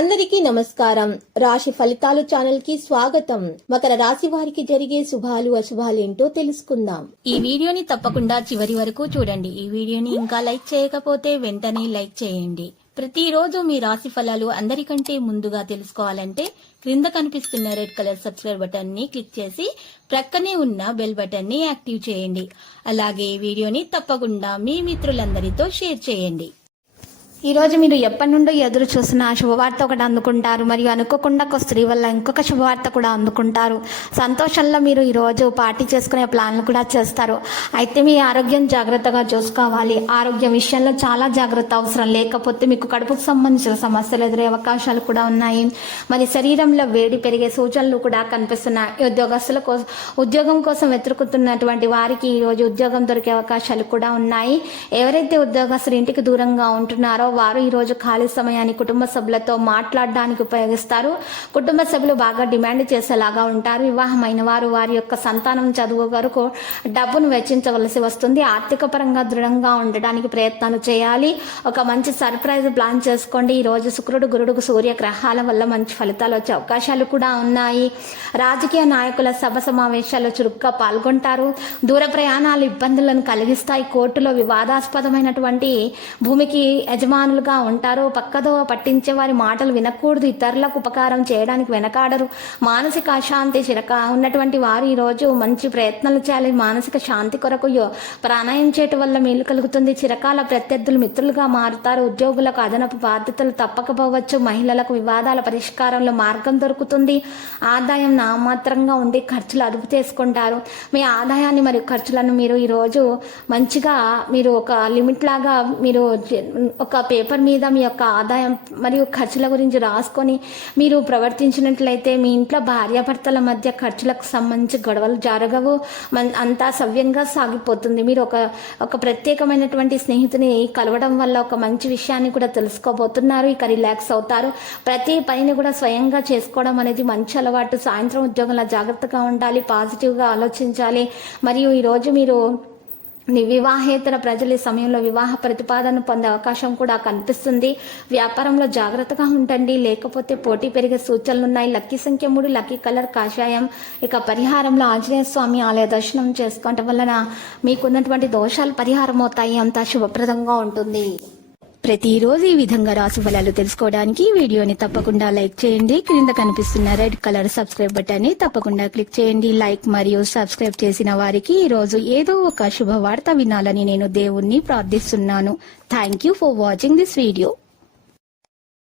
అందరికీ నమస్కారం. రాశి ఫలితాలు ఛానల్ కి స్వాగతం. మకర రాశి వారికి జరిగే శుభాలు అశుభాలు ఏంటో తెలుసుకుందాం. ఈ వీడియోని తప్పకుండా చివరి వరకు చూడండి. ఈ వీడియోని ఇంకా లైక్ చేయకపోతే వెంటనే లైక్ చేయండి. ప్రతిరోజు మీ రాశి ఫలాలు అందరికంటే ముందుగా తెలుసుకోవాలంటే క్రింద కనిపిస్తున్న రెడ్ కలర్ సబ్స్క్రైబ్ బటన్ ని క్లిక్ చేసి ప్రక్కనే ఉన్న బెల్ బటన్ ని యాక్టివ్ చేయండి. అలాగే ఈ వీడియోని తప్పకుండా మీ మిత్రులందరితో షేర్ చేయండి. ఈ రోజు మీరు ఎప్పటి నుండో ఎదురు చూసిన శుభవార్త ఒకటి అందుకుంటారు. మరియు అనుకోకుండా ఒక స్త్రీ వల్ల ఇంకొక శుభవార్త కూడా అందుకుంటారు. సంతోషంలో మీరు ఈరోజు పార్టీ చేసుకునే ప్లాన్లు కూడా చేస్తారు. అయితే మీ ఆరోగ్యం జాగ్రత్తగా చూసుకోవాలి. ఆరోగ్యం విషయంలో చాలా జాగ్రత్త అవసరం. లేకపోతే మీకు కడుపుకు సంబంధించిన సమస్యలు ఎదురే అవకాశాలు కూడా ఉన్నాయి. మరి శరీరంలో వేడి పెరిగే సూచనలు కూడా కనిపిస్తున్నాయి. ఉద్యోగం కోసం వెతుకుతున్నటువంటి వారికి ఈరోజు ఉద్యోగం దొరికే అవకాశాలు కూడా ఉన్నాయి. ఎవరైతే ఉద్యోగస్తులు ఇంటికి దూరంగా ఉంటున్నారో వారు ఈ రోజు ఖాళీ సమయాన్ని కుటుంబ సభ్యులతో మాట్లాడడానికి ఉపయోగిస్తారు. కుటుంబ సభ్యులు బాగా డిమాండ్ చేసేలాగా ఉంటారు. వివాహమైన వారు వారి యొక్క సంతానం చదువు వరకు డబ్బును వెచ్చించవలసి వస్తుంది. ఆర్థిక పరంగా దృఢంగా ఉండడానికి ప్రయత్నాలు చేయాలి. ఒక మంచి సర్ప్రైజ్ ప్లాన్ చేసుకోండి. ఈ రోజు శుక్రుడు గురుడు సూర్య గ్రహాల వల్ల మంచి ఫలితాలు వచ్చే అవకాశాలు కూడా ఉన్నాయి. రాజకీయ నాయకుల సభ సమావేశాల్లో చురుగ్గా పాల్గొంటారు. దూర ప్రయాణాలు ఇబ్బందులను కలిగిస్తాయి. కోర్టులో వివాదాస్పదమైనటువంటి భూమికి యజమానులుగా ఉంటారు. పక్కదో పట్టించే వారి మాటలు వినకూడదు. ఇతరులకు ఉపకారం చేయడానికి వెనకాడరు. మానసిక అశాంతి ఉన్నటువంటి వారు ఈ రోజు మంచి ప్రయత్నాలు చేయాలి. మానసిక శాంతి కొరకు ప్రాణాయం చేయటం వల్ల మేలు కలుగుతుంది. చిరకాల ప్రత్యర్థులు మిత్రులుగా మారుతారు. ఉద్యోగులకు అదనపు బాధ్యతలు తప్పకపోవచ్చు. మహిళలకు వివాదాల పరిష్కారంలో మార్గం దొరుకుతుంది. ఆదాయం నామాత్రంగా ఉండి ఖర్చులు అదుపు చేసుకుంటారు. మీ ఆదాయాన్ని మరియు ఖర్చులను మీరు ఈరోజు మంచిగా మీరు ఒక లిమిట్ లాగా మీరు ఒక పేపర్ మీద మీ యొక్క ఆదాయం మరియు ఖర్చుల గురించి రాసుకొని మీరు ప్రవర్తించినట్లయితే మీ ఇంట్లో భార్యాభర్తల మధ్య ఖర్చులకు సంబంధించి గొడవలు జరగవు. అంతా సవ్యంగా సాగిపోతుంది. మీరు ఒక ప్రత్యేకమైనటువంటి స్నేహితుని కలవడం వల్ల ఒక మంచి విషయాన్ని కూడా తెలుసుకోబోతున్నారు. ఇక రిలాక్స్ అవుతారు. ప్రతి పనిని కూడా స్వయంగా చేసుకోవడం అనేది మంచి అలవాటు. సాయంత్రం ఉద్యోగంలో జాగ్రత్తగా ఉండాలి. పాజిటివ్గా ఆలోచించాలి. మరియు ఈరోజు మీరు వివాహేతర ప్రజలు ఈ సమయంలో వివాహ ప్రతిపాదన పొందే అవకాశం కూడా కనిపిస్తుంది. వ్యాపారంలో జాగ్రత్తగా ఉండండి. లేకపోతే పోటీ పెరిగే సూచనలు ఉన్నాయి. లక్కీ సంఖ్య 3, లక్కీ కలర్ కాషాయం. ఇక పరిహారంలో ఆంజనేయ స్వామి ఆలయ దర్శనం చేసుకోవటం వలన మీకున్నటువంటి దోషాలు పరిహారం అవుతాయి. అంతా శుభప్రదంగా ఉంటుంది. ప్రతిరోజు ఈ విధంగా రాశి ఫలాలు తెలుసుకోవడానికి వీడియోని తప్పకుండా లైక్ చేయండి. క్రింద కనిపిస్తున్న రెడ్ కలర్ సబ్స్క్రైబ్ బటన్ ని తప్పకుండా క్లిక్ చేయండి. లైక్ మరియు సబ్స్క్రైబ్ చేసిన వారికి ఈ రోజు ఏదో ఒక శుభవార్త వినాలని నేను దేవుణ్ణి ప్రార్థిస్తున్నాను. Thank you for watching this video.